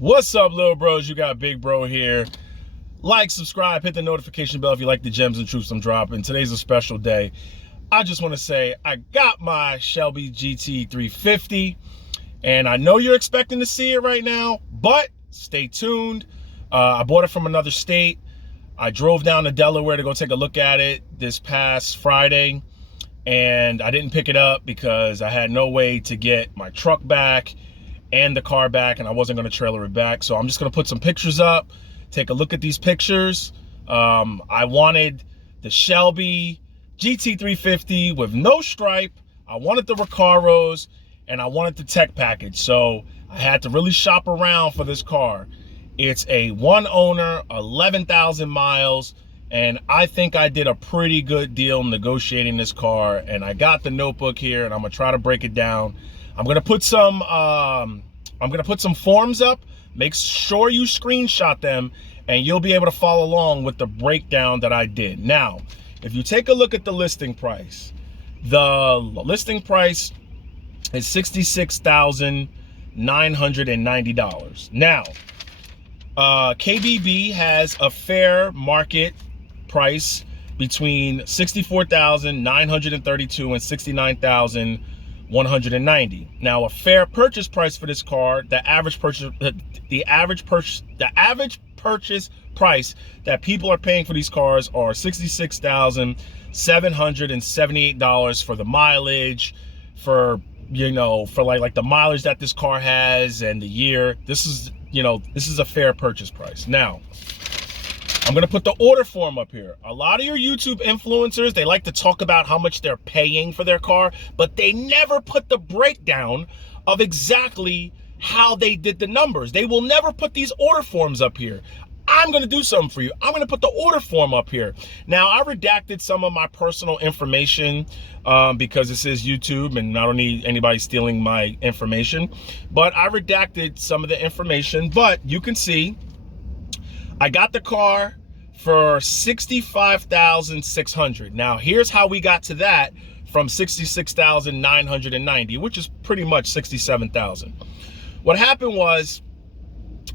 What's up, little bros? You got Big Bro here. Like, subscribe, hit the notification bell if you like the gems and truths I'm dropping. Today's a special day. I just want to say I got my Shelby Gt350, and I know you're expecting to see it right now, but stay tuned. I bought it from another state. I drove down to Delaware to go take a look at it this past Friday, and I didn't pick it up because I had no way to get my truck back and the car back, and I wasn't going to trailer it back. So I'm just going to put some pictures up, take a look at these pictures. I wanted the Shelby Gt350 with no stripe. I wanted the Recaros, and I wanted the tech package. So I had to really shop around for this car. It's a one owner, 11,000 miles, and I think I did a pretty good deal negotiating this car. And I got the notebook here, and I'm gonna try to break it down. I'm gonna put some forms up. Make sure you screenshot them, and you'll be able to follow along with the breakdown that I did. Now, if you take a look at the listing price, the listing price is $66,990. Now, KBB has a fair market price between $64,932 and $69,190. Now, a fair purchase price for this car, the average purchase price that people are paying for these cars are $66,778 for the mileage, for like the mileage that this car has and the year. This is a fair purchase price. Now, I'm gonna put the order form up here. A lot of your YouTube influencers, they like to talk about how much they're paying for their car, but they never put the breakdown of exactly how they did the numbers. They will never put these order forms up here. I'm gonna do something for you. I'm gonna put the order form up here. Now, I redacted some of my personal information because this is YouTube and I don't need anybody stealing my information, but I redacted some of the information. But you can see I got the car for $65,600. Now, here's how we got to that from $66,990, which is pretty much $67,000. What happened was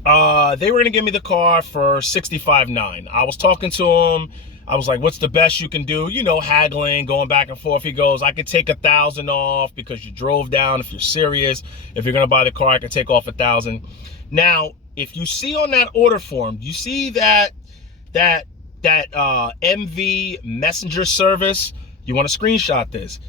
they were going to give me the car for $65,900. I was talking to him. I was like, what's the best you can do? Haggling, going back and forth. He goes, I could take $1,000 off because you drove down. If you're serious, if you're going to buy the car, I could take off $1,000. Now, if you see on that order form, you see that MV messenger service, you want to screenshot this.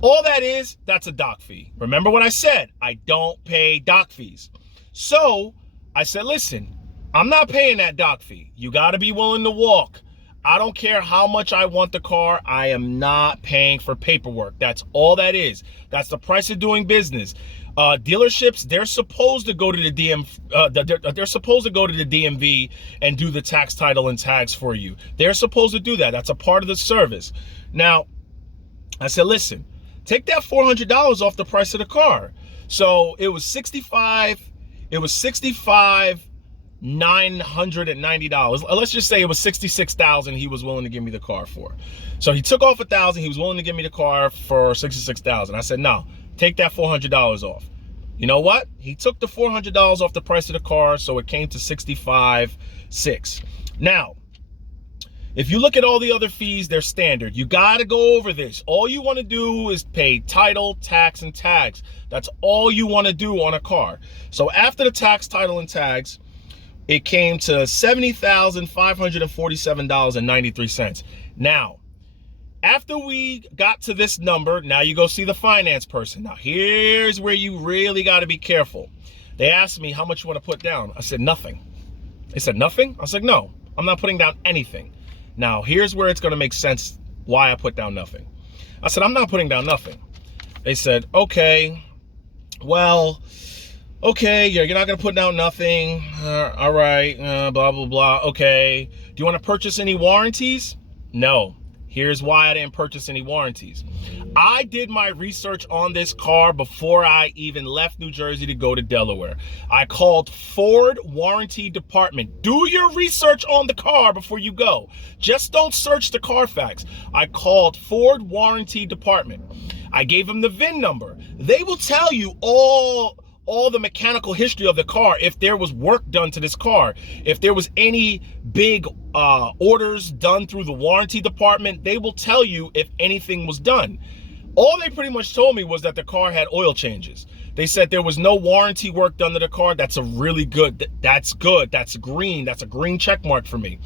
All that is, that's a dock fee. Remember what I said? I don't pay dock fees. So I said, listen, I'm not paying that dock fee. You got to be willing to walk. I don't care how much I want the car. I am not paying for paperwork. That's all that is. That's the price of doing business. Dealerships, they're supposed to go to the DMV and do the tax, title, and tags for you. They're supposed to do that. That's a part of the service. Now, I said, listen, take that $400 off the price of the car. So it was $65,990. Let's just say it was $66,000 he was willing to give me the car for. So he took off $1,000. He was willing to give me the car for $66,000. I said, no, take that $400 off. You know what? He took the $400 off the price of the car, so it came to $65,600. Now, if you look at all the other fees, they're standard. You got to go over this. All you want to do is pay title, tax, and tags. That's all you want to do on a car. So after the tax, title, and tags, it came to $70,547.93. Now, after we got to this number, now you go see the finance person. Now, here's where you really got to be careful. They asked me how much you want to put down. I said, nothing. They said, nothing? I was like, no, I'm not putting down anything. Now, here's where it's going to make sense why I put down nothing. I said, I'm not putting down nothing. They said, okay, well, okay, you're not going to put down nothing. All right, blah, blah, blah. Okay. Do you want to purchase any warranties? No. Here's why I didn't purchase any warranties. I did my research on this car before I even left New Jersey to go to Delaware. I called Ford Warranty Department. Do your research on the car before you go. Just don't search the Carfax. I called Ford Warranty Department. I gave them the VIN number. They will tell you all all the mechanical history of the car. If there was work done to this car, if there was any big orders done through the warranty department, they will tell you if anything was done. All they pretty much told me was that the car had oil changes. They said there was no warranty work done to the car. That's a really good, that's good. That's green. That's a green check mark for me.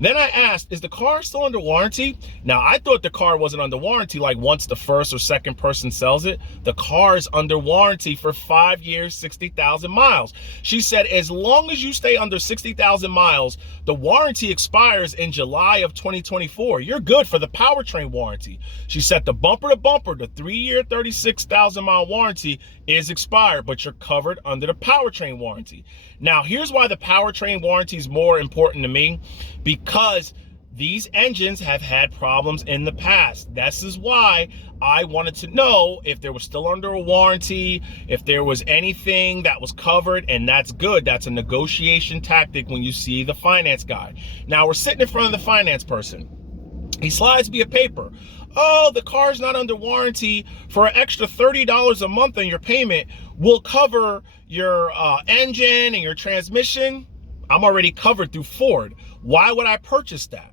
Then I asked, is the car still under warranty? Now, I thought the car wasn't under warranty like once the first or second person sells it. The car is under warranty for 5 years, 60,000 miles. She said, as long as you stay under 60,000 miles, the warranty expires in July of 2024. You're good for the powertrain warranty. She said the bumper to bumper, the 3-year, 36,000 mile warranty is expired, but you're covered under the powertrain warranty. Now, here's why the powertrain warranty is more important to me, because these engines have had problems in the past. This is why I wanted to know if there was still under a warranty, if there was anything that was covered, and that's good. That's a negotiation tactic when you see the finance guy. Now, we're sitting in front of the finance person. He slides me a paper. Oh, the car's not under warranty. For an extra $30 a month on your payment, we'll cover your engine and your transmission. I'm already covered through Ford. Why would I purchase that?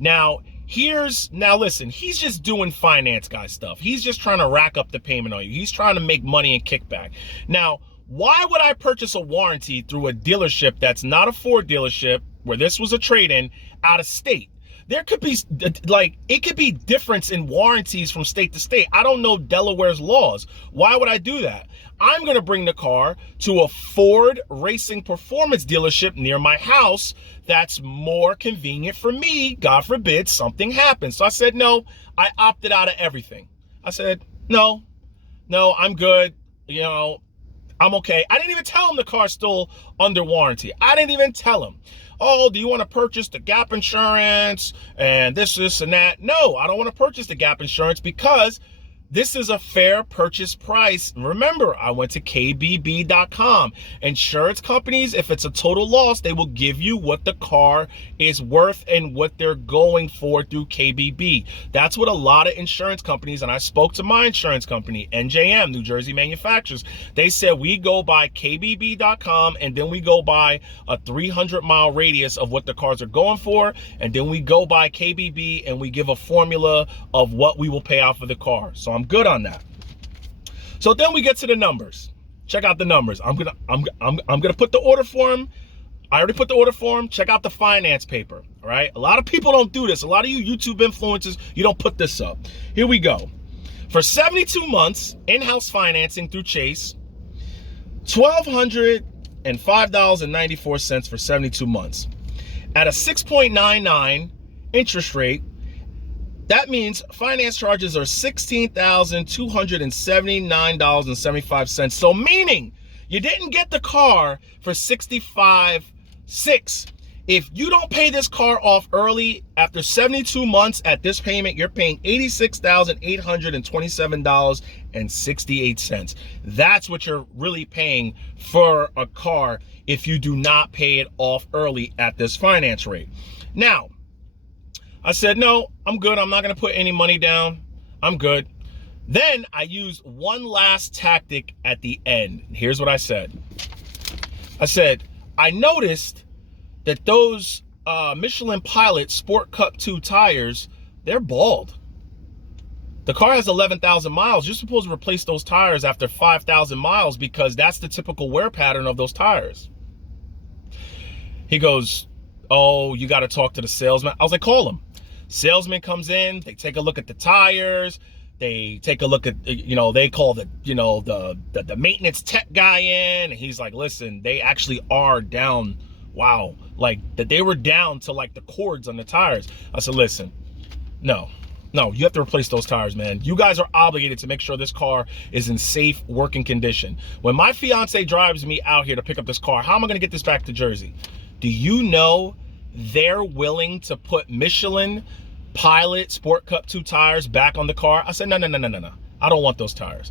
Now listen, he's just doing finance guy stuff. He's just trying to rack up the payment on you. He's trying to make money and kickback. Now, why would I purchase a warranty through a dealership that's not a Ford dealership, where this was a trade-in, out of state? There could be, it could be difference in warranties from state to state. I don't know Delaware's laws. Why would I do that? I'm going to bring the car to a Ford Racing Performance dealership near my house that's more convenient for me. God forbid something happens. So I said, no, I opted out of everything. I said, no, I'm good. You know, I'm okay. I didn't even tell him the car's still under warranty. I didn't even tell him. Oh, do you want to purchase the gap insurance and this and that? No, I don't want to purchase the gap insurance because this is a fair purchase price. Remember, I went to kbb.com. Insurance companies, if it's a total loss, they will give you what the car is worth and what they're going for through KBB. That's what a lot of insurance companies, and I spoke to my insurance company, NJM, New Jersey Manufacturers. They said we go by kbb.com, and then we go by a 300-mile radius of what the cars are going for, and then we go by KBB and we give a formula of what we will pay out for the car. So I'm good on that. So then we get to the numbers. Check out the numbers. I'm gonna put the order form. I already put the order form. Check out the finance paper. All right. A lot of people don't do this. A lot of you YouTube influencers, you don't put this up. Here we go. For 72 months, in-house financing through Chase, $1,205.94 for 72 months. At a 6.99 interest rate, that means finance charges are $16,279.75. So meaning you didn't get the car for $65,600. If you don't pay this car off early, after 72 months at this payment, you're paying $86,827.68. That's what you're really paying for a car if you do not pay it off early at this finance rate. Now, I said, no, I'm good. I'm not going to put any money down. I'm good. Then I used one last tactic at the end. Here's what I said. I said, I noticed that those Michelin Pilot Sport Cup 2 tires, they're bald. The car has 11,000 miles. You're supposed to replace those tires after 5,000 miles because that's the typical wear pattern of those tires. He goes, oh, you got to talk to the salesman. I was like, call him. Salesman comes in, they take a look at the tires, they take a look at, they call the maintenance tech guy in, and he's like, listen, they actually are down, wow, like that they were down to like the cords on the tires. I said, listen, no, you have to replace those tires, man. You guys are obligated to make sure this car is in safe working condition. When my fiance drives me out here to pick up this car, how am I gonna get this back to Jersey? Do you know they're willing to put Michelin Pilot Sport Cup 2 tires back on the car? I said, no. I don't want those tires.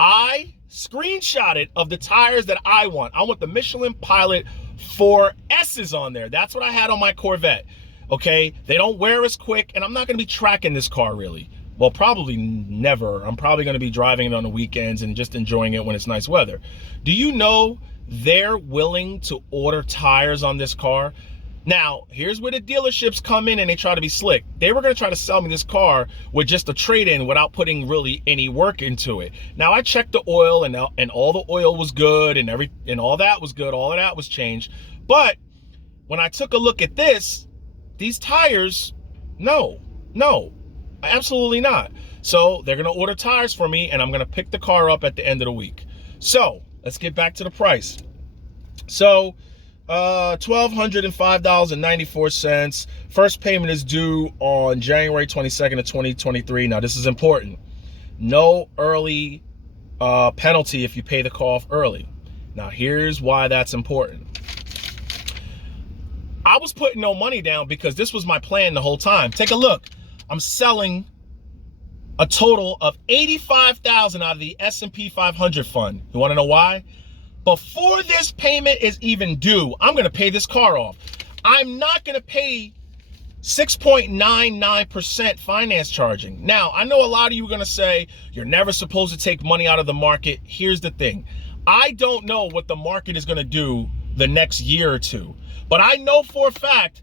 I screenshotted of the tires that I want. I want the Michelin Pilot 4S's on there. That's what I had on my Corvette. Okay, they don't wear as quick, and I'm not going to be tracking this car really. Well, probably never. I'm probably going to be driving it on the weekends and just enjoying it when it's nice weather. Do you know they're willing to order tires on this car? Now, here's where the dealerships come in and they try to be slick. They were going to try to sell me this car with just a trade-in without putting really any work into it. Now, I checked the oil and all the oil was good and all that was good. All of that was changed. But when I took a look at these tires, no, absolutely not. So they're going to order tires for me and I'm going to pick the car up at the end of the week. So let's get back to the price. So $1,205.94. First payment is due on January 22nd of 2023. Now, this is important. No early penalty if you pay the car off early. Now, here's why that's important. I was putting no money down because this was my plan the whole time. Take a look. I'm selling a total of $85,000 out of the S&P 500 fund. You want to know why? Before this payment is even due, I'm going to pay this car off. I'm not going to pay 6.99% finance charging. Now, I know a lot of you are going to say, you're never supposed to take money out of the market. Here's the thing. I don't know what the market is going to do the next year or two, but I know for a fact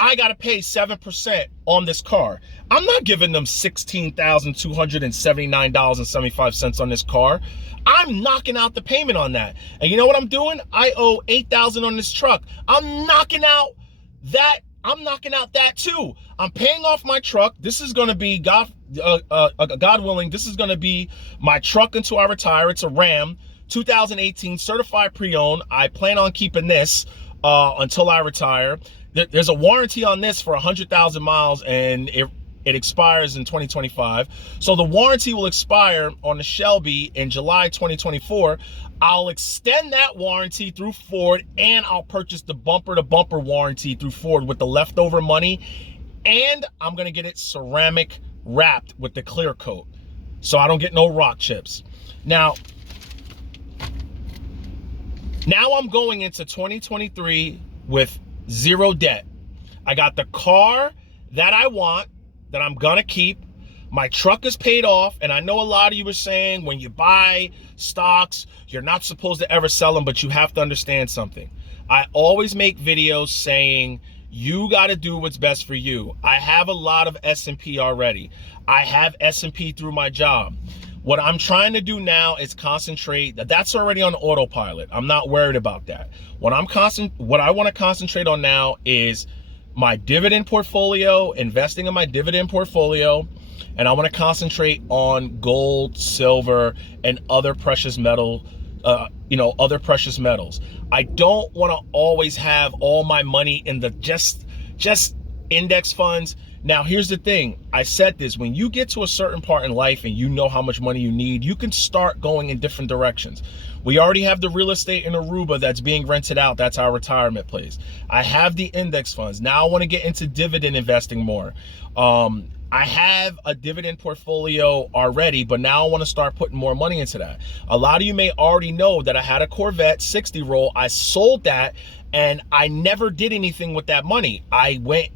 I got to pay 7% on this car. I'm not giving them $16,279.75 on this car. I'm knocking out the payment on that. And you know what I'm doing? I owe $8,000 on this truck. I'm knocking out that too. I'm paying off my truck. This is going to be, God willing, this is going to be my truck until I retire. It's a Ram 2018 certified pre-owned. I plan on keeping this until I retire. There's a warranty on this for 100,000 miles and it expires in 2025. So the warranty will expire on the Shelby in July 2024. I'll extend that warranty through Ford and I'll purchase the bumper-to-bumper warranty through Ford with the leftover money. And I'm going to get it ceramic wrapped with the clear coat so I don't get no rock chips. Now I'm going into 2023 with zero debt. I got the car that I want, that I'm gonna keep. My truck is paid off, and I know a lot of you are saying when you buy stocks, you're not supposed to ever sell them, but you have to understand something. I always make videos saying you got to do what's best for you. I have a lot of S&P already. I have S&P through my job. What I'm trying to do now is concentrate. That's already on autopilot. I'm not worried about that. What I want to concentrate on now is my dividend portfolio, investing in my dividend portfolio, and I want to concentrate on gold, silver, and other precious metal, other precious metals. I don't want to always have all my money in the just index funds. Now, here's the thing. I said this, when you get to a certain part in life and you know how much money you need, you can start going in different directions. We already have the real estate in Aruba that's being rented out. That's our retirement place. I have the index funds. Now I want to get into dividend investing more. I have a dividend portfolio already, but now I want to start putting more money into that. A lot of you may already know that I had a Corvette 60 roll. I sold that and I never did anything with that money. I went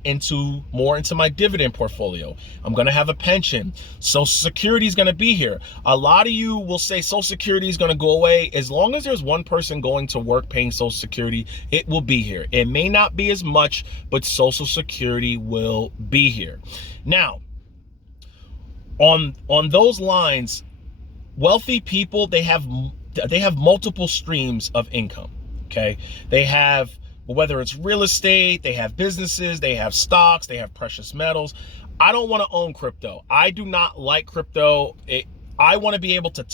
more into my dividend portfolio. I'm going to have a pension. Social Security is going to be here. A lot of you will say Social Security is going to go away. As long as there's one person going to work paying Social Security, it will be here. It may not be as much, but Social Security will be here. Now, on those lines, wealthy people, they have multiple streams of income. Okay, they have, whether it's real estate, they have businesses, they have stocks, they have precious metals. I don't want to own crypto. I do not like crypto. I want to be able to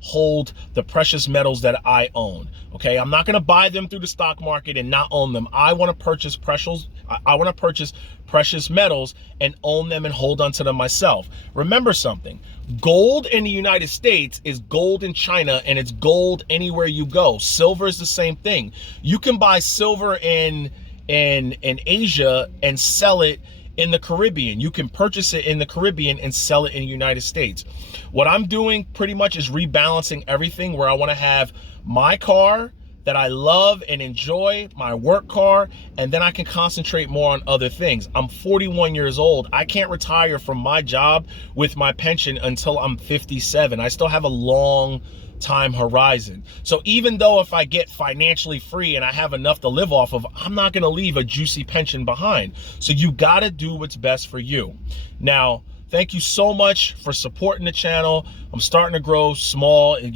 hold the precious metals that I own. Okay, I'm not going to buy them through the stock market and not own them. I want to purchase precious metals and own them and hold onto them myself. Remember something. Gold in the United States is gold in China, and it's gold anywhere you go. Silver is the same thing. You can buy silver in Asia and sell it in the Caribbean. You can purchase it in the Caribbean and sell it in the United States. What I'm doing pretty much is rebalancing everything, where I want to have my car that I love and enjoy, my work car, and then I can concentrate more on other things. I'm 41 years old. I can't retire from my job with my pension until I'm 57. I still have a long time horizon. So even though if I get financially free and I have enough to live off of, I'm not going to leave a juicy pension behind. So you got to do what's best for you. Now, thank you so much for supporting the channel. I'm starting to grow small, it's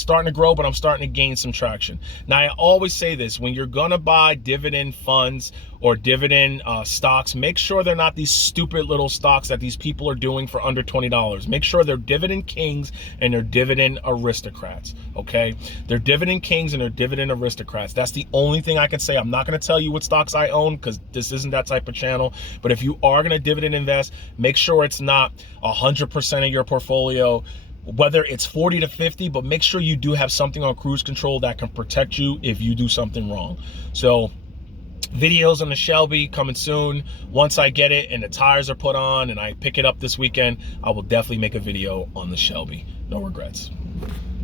starting to grow, but I'm starting to gain some traction. Now, I always say this, when you're gonna buy dividend funds or dividend stocks, make sure they're not these stupid little stocks that these people are doing for under $20. Make sure they're dividend kings and they're dividend aristocrats, okay? They're dividend kings and they're dividend aristocrats. That's the only thing I can say. I'm not gonna tell you what stocks I own because this isn't that type of channel, but if you are gonna dividend invest, make sure it's not 100% of your portfolio, whether it's 40 to 50, but make sure you do have something on cruise control that can protect you if you do something wrong. So videos on the Shelby coming soon. Once I get it and the tires are put on and I pick it up this weekend, I will definitely make a video on the Shelby. No regrets.